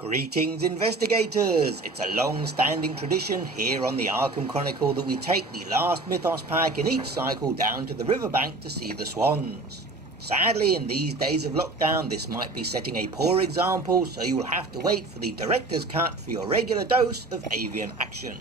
Greetings investigators! It's a long-standing tradition here on the Arkham Chronicle that we take the last Mythos pack in each cycle down to the riverbank to see the swans. Sadly, in these days of lockdown, this might be setting a poor example, so you will have to wait for the director's cut for your regular dose of avian action.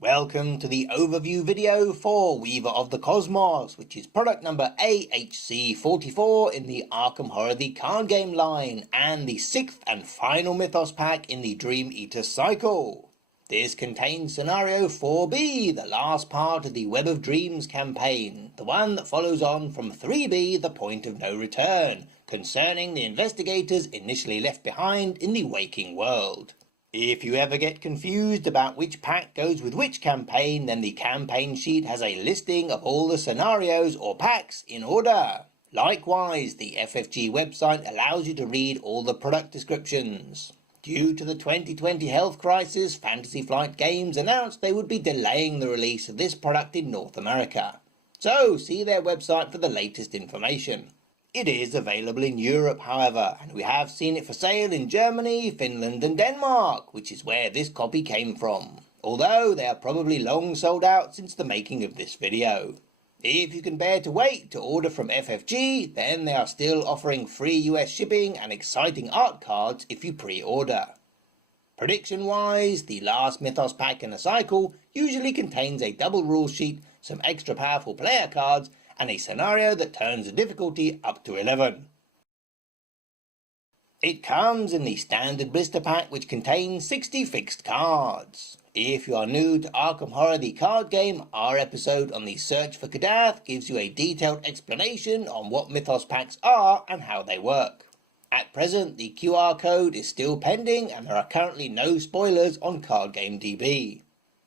Welcome to the overview video for Weaver of the Cosmos, which is product number AHC44 in the Arkham Horror the card game line, and the 6th and final Mythos pack in the Dream Eater cycle. This contains scenario 4B, the last part of the Web of Dreams campaign, the one that follows on from 3B, the Point of No Return, concerning the investigators initially left behind in the waking world. If you ever get confused about which pack goes with which campaign, then the campaign sheet has a listing of all the scenarios or packs in order. Likewise, the FFG website allows you to read all the product descriptions. Due to the 2020 health crisis, Fantasy Flight Games announced they would be delaying the release of this product in North America. So, see their website for the latest information. It is available in Europe, however, and we have seen it for sale in Germany, Finland and Denmark, which is where this copy came from, although they are probably long sold out since the making of this video. If you can bear to wait to order from FFG, then they are still offering free US shipping and exciting art cards if you pre-order. Prediction-wise, the last Mythos pack in a cycle usually contains a double rule sheet, some extra powerful player cards, and a scenario that turns the difficulty up to 11. It comes in the standard blister pack, which contains 60 fixed cards. If you are new to Arkham Horror the card game, our episode on the search for Kadath gives you a detailed explanation on what Mythos packs are and how they work. At present, the QR code is still pending and there are currently no spoilers on Card Game DB.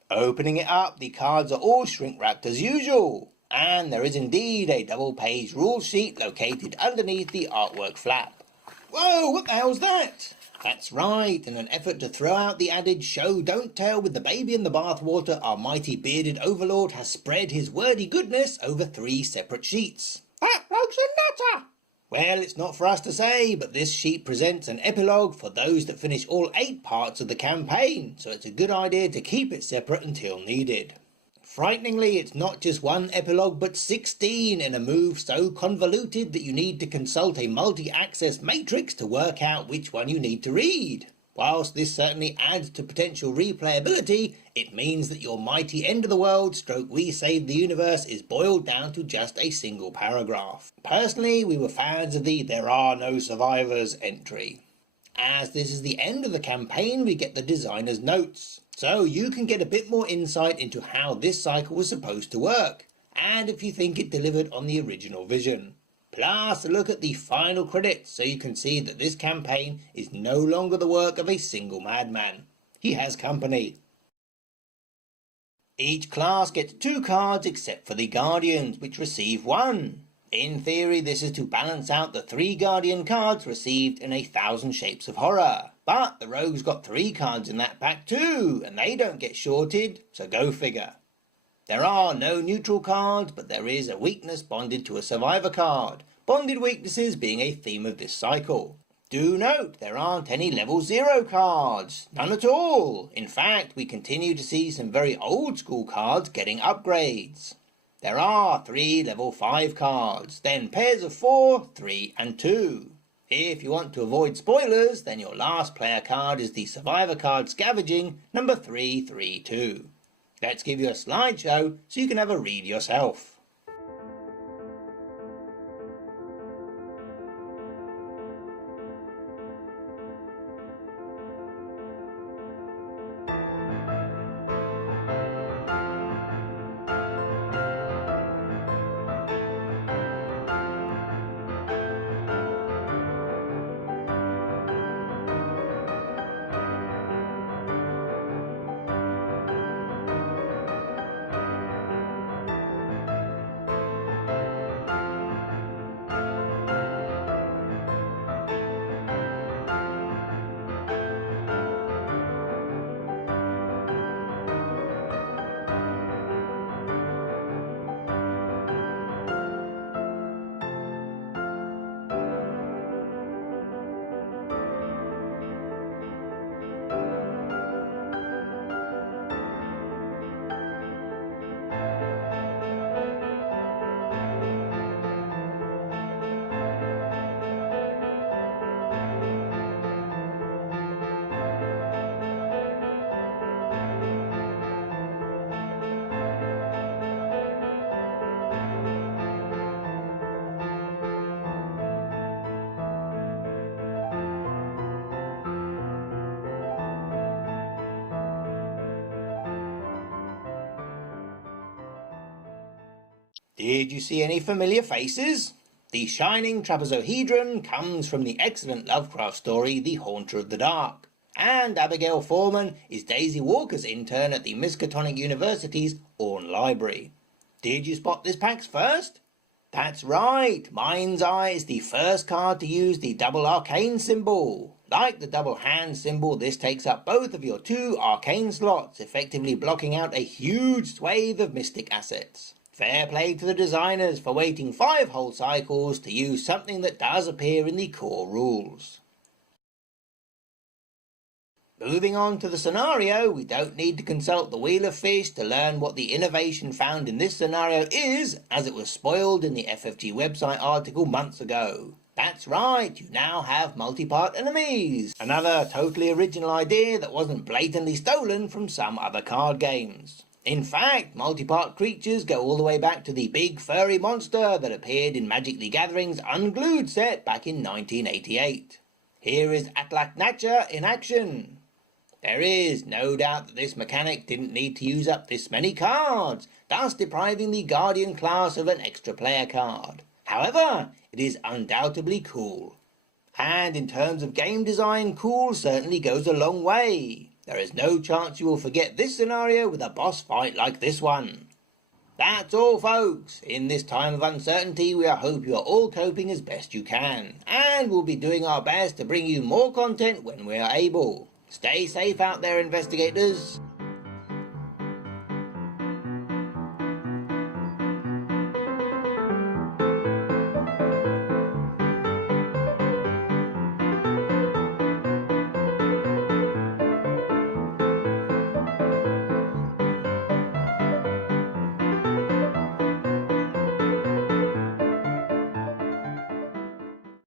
Opening it up, the cards are all shrink wrapped as usual. And there is indeed a double-page rule sheet located underneath the artwork flap. Whoa, what the hell's that? That's right, in an effort to throw out the adage show don't tell with the baby in the bathwater, our mighty bearded overlord has spread his wordy goodness over 3 separate sheets. That bloke's a nutter! Well, it's not for us to say, but this sheet presents an epilogue for those that finish all 8 parts of the campaign, so it's a good idea to keep it separate until needed. Frighteningly, it's not just one epilogue but 16 in a move so convoluted that you need to consult a multi-access matrix to work out which one you need to read. Whilst this certainly adds to potential replayability, it means that your mighty end of the world stroke we save the universe is boiled down to just a single paragraph. Personally, we were fans of the "there are no survivors" entry. As this is the end of the campaign, we get the designer's notes, so you can get a bit more insight into how this cycle was supposed to work, and if you think it delivered on the original vision. Plus a look at the final credits, so you can see that this campaign is no longer the work of a single madman. He has company. Each class gets 2 cards except for the Guardians, which receive 1. In theory, this is to balance out the 3 Guardian cards received in 1,000 Shapes of Horror. But the Rogue's got 3 cards in that pack too, and they don't get shorted, so go figure. There are no neutral cards, but there is a weakness bonded to a survivor card, bonded weaknesses being a theme of this cycle. Do note, there aren't any level 0 cards, none at all. In fact, we continue to see some very old school cards getting upgrades. There are 3 level 5 cards, then pairs of 4, 3 and 2. If you want to avoid spoilers, then your last player card is the survivor card scavenging number 332. Let's give you a slideshow so you can have a read yourself. Did you see any familiar faces? The shining trapezohedron comes from the excellent Lovecraft story The Haunter of the Dark. And Abigail Foreman is Daisy Walker's intern at the Miskatonic University's Orne Library. Did you spot this pack's first? That's right, Mind's Eye is the first card to use the double arcane symbol. Like the double hand symbol, this takes up both of your 2 arcane slots, effectively blocking out a huge swathe of mystic assets. Fair play to the designers for waiting 5 whole cycles to use something that does appear in the core rules. Moving on to the scenario, we don't need to consult the Wheel of Fish to learn what the innovation found in this scenario is, as it was spoiled in the FFG website article months ago. That's right, you now have multi-part enemies. Another totally original idea that wasn't blatantly stolen from some other card games. In fact, multi-part creatures go all the way back to the big furry monster that appeared in Magic the Gathering's Unglued set back in 1988. Here is Atlak Nacha in action. There is no doubt that this mechanic didn't need to use up this many cards, thus depriving the Guardian class of an extra player card. However, it is undoubtedly cool. And in terms of game design, cool certainly goes a long way. There is no chance you will forget this scenario with a boss fight like this one. That's all, folks. In this time of uncertainty, we hope you are all coping as best you can, and we'll be doing our best to bring you more content when we are able. Stay safe out there, investigators.